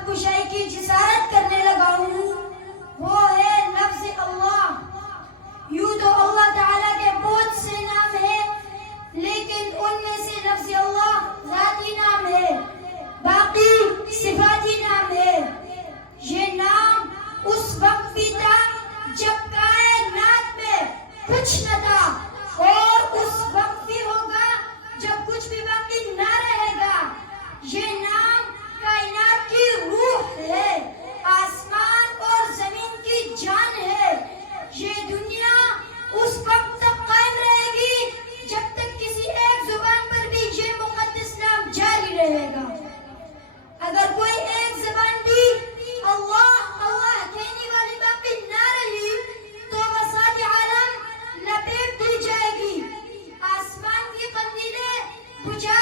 حساب کشائی کی جسارت کرنے لگا ہوں وہ ہے لفظ اللہ۔ یوں تو اللہ تعالیٰ کے بہت سے نام ہیں، لیکن ان میں سے لفظ اللہ ذاتی نام ہے، باقی صفاتی نام ہے۔ یہ نام اس وقت بھی تھا جب کائنات میں کچھ نہ تھا، اور اس وقت بھی ہوگا جب کچھ بھی باقی نہ رہے گا۔ یہ نام کائنات کی روح ہے، آسمان اور زمین کی جان ہے۔ یہ دنیا اس وقت تک قائم رہے گی جب تک کسی ایک زبان پر بھی یہ مقدس نام جاری رہے گا۔ اگر کوئی ایک زبان بھی اللہ اللہ کہنے والی باقی نہ رہی تو وسائل عالم لپیٹ دی جائے گی، آسمان کی قندیلیں بجھا